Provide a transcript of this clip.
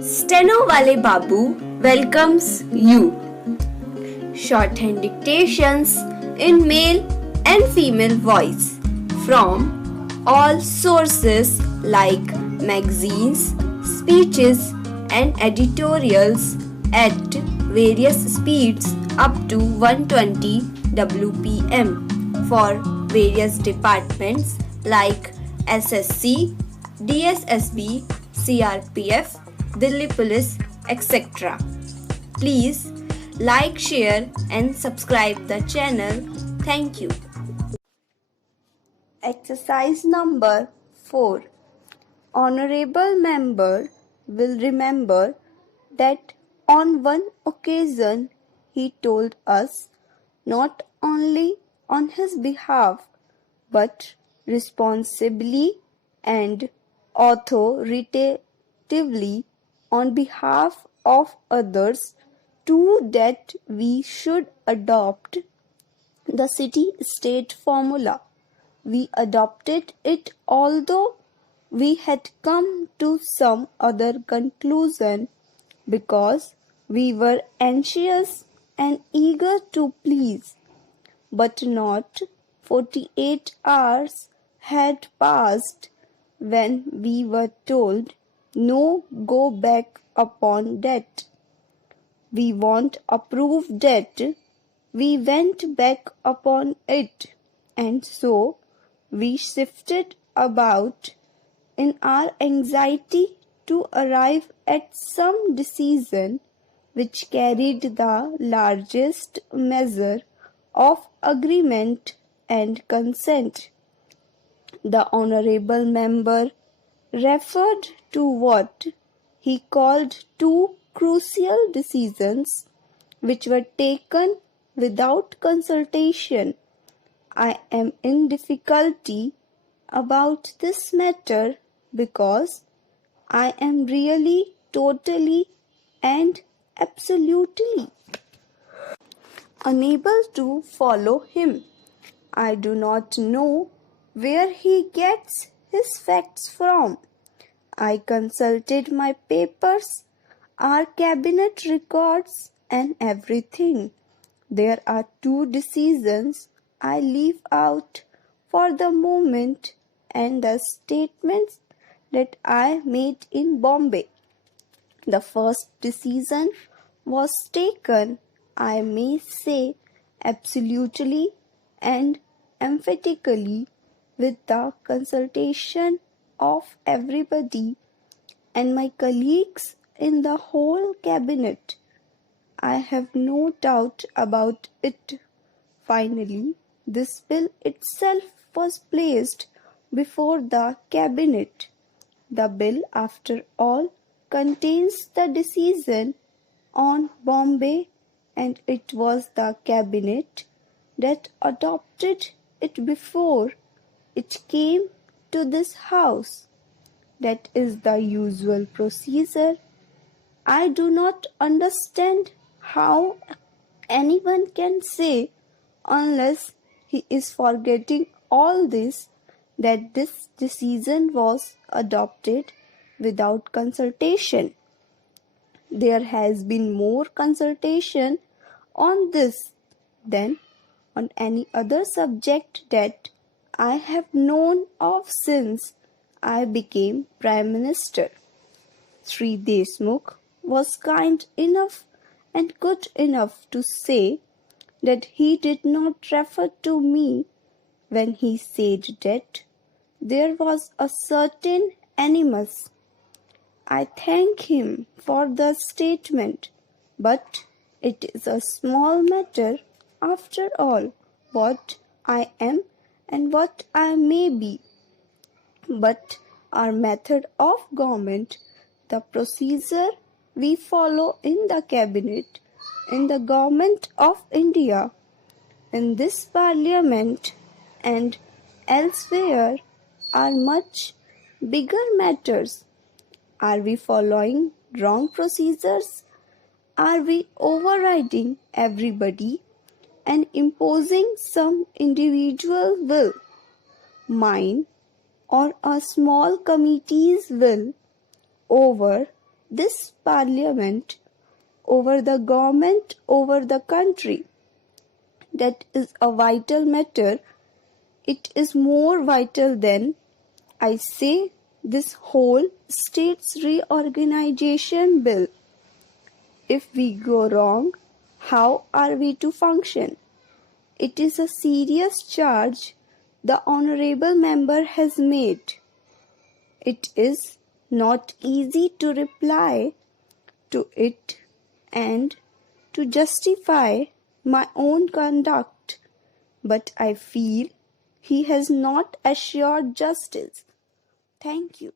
Steno Wale Babu welcomes you. Shorthand dictations in male and female voice from all sources like magazines, speeches, and editorials at various speeds up to 120 WPM for various departments like SSC, DSSB, CRPF, Delhi Police, etc. Please like, share, and subscribe the channel. Thank you. Exercise number 4. Honorable member will remember that on one occasion he told us, not only on his behalf but responsibly and authoritatively on behalf of others too, that we should adopt the city-state formula. We adopted it although we had come to some other conclusion because we were anxious and eager to please. But not 48 hours had passed when we were told, no go back upon that. We won't approve that. We went back upon it, and so we shifted about in our anxiety to arrive at some decision which carried the largest measure of agreement and consent. The honorable member referred to what he called two crucial decisions which were taken without consultation. I am in difficulty about this matter because I am really, totally, and absolutely unable to follow him. I do not know where he gets his facts from. I consulted my papers, our cabinet records, and everything. There are two decisions I leave out for the moment, and the statements that I made in Bombay. The first decision was taken, I may say, absolutely and emphatically with the consultation of everybody and my colleagues in the whole cabinet. I have no doubt about it. Finally, this bill itself was placed before the cabinet. The bill, after all, contains the decision on Bombay, and it was the cabinet that adopted it before it came to this house. That is the usual procedure. I do not understand how anyone can say, unless he is forgetting all this, that this decision was adopted without consultation. There has been more consultation on this than on any other subject that I have known of since I became Prime Minister. Sri Deshmukh was kind enough and good enough to say that he did not refer to me when he said that there was a certain animus. I thank him for the statement, but it is a small matter after all what I am and what I may be. But our method of government, the procedure we follow in the cabinet, in the government of India, in this parliament and elsewhere are much bigger matters. Are we following wrong procedures? Are we overriding everybody and imposing some individual will, mine or a small committee's will over this parliament, over the government, over the country. That is a vital matter. It is more vital than, I say, this whole state's reorganization bill. If we go wrong, how are we to function? It is a serious charge the honourable member has made. It is not easy to reply to it and to justify my own conduct, but I feel he has not assured justice. Thank you.